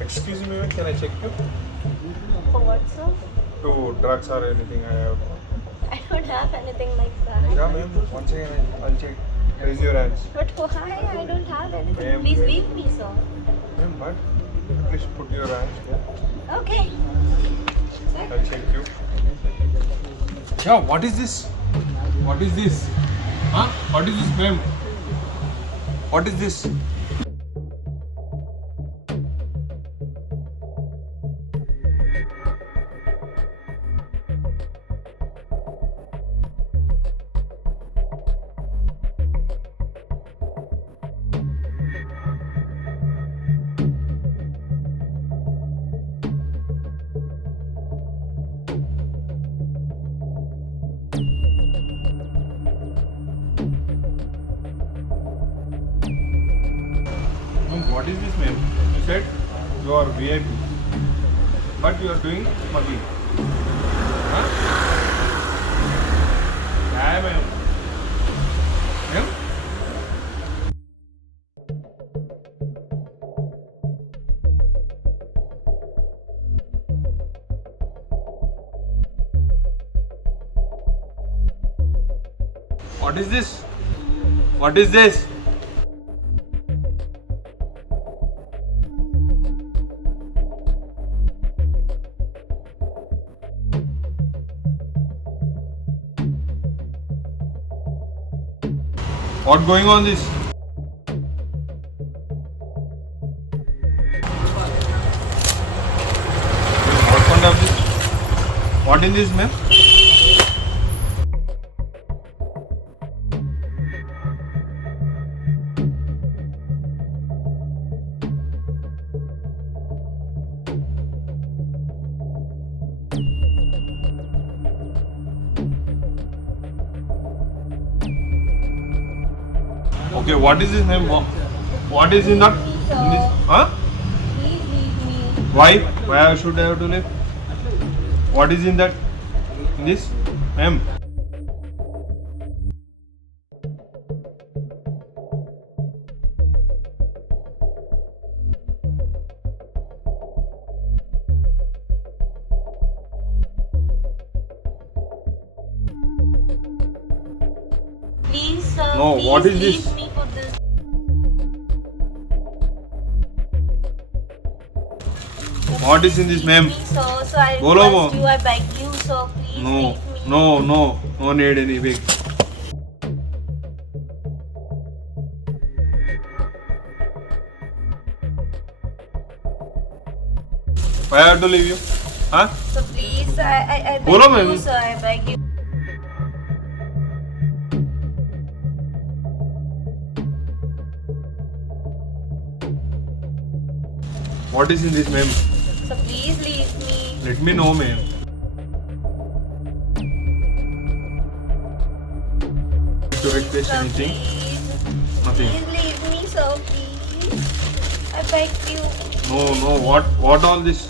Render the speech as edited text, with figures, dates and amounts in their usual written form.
Excuse me, ma'am, can I check you? For what, sir? To drugs or anything I have. I don't have anything like that. Yeah, ma'am. One second, I'll check. Raise your hands. But why? I don't have anything. Ma'am. Please leave me, sir. Ma'am, but please put your hands here. Okay. I'll check you. Yeah, what is this? What is this? Huh? What is this, ma'am? What is this? Ma'am, what is this, ma'am? You said you are VIP, but you are doing smuggling. Huh? Yeah, ma'am. Ma'am? What is this? What is this? What going on this? What kind of this? What in this, ma'am? Okay, what is this, ma'am? What is in that? In this? Huh? Please leave me. Why? Why should I have to leave? What is in that? In this? Ma'am? Please, sir. No, please what is leave this? me for this. What is in this, ma'am? Leave me, sir. So I Bolo request mo. you, I beg you, sir. Please No, leave me. no need any big. Why I have to leave you? Huh? So please, I beg Bolo, you, ma'am. sir. I beg you. What is in this, ma'am? So please leave me. Let me know, ma'am. To request Sir, anything? please. Nothing. Please leave me, sir. Please. I beg you. No, what all this?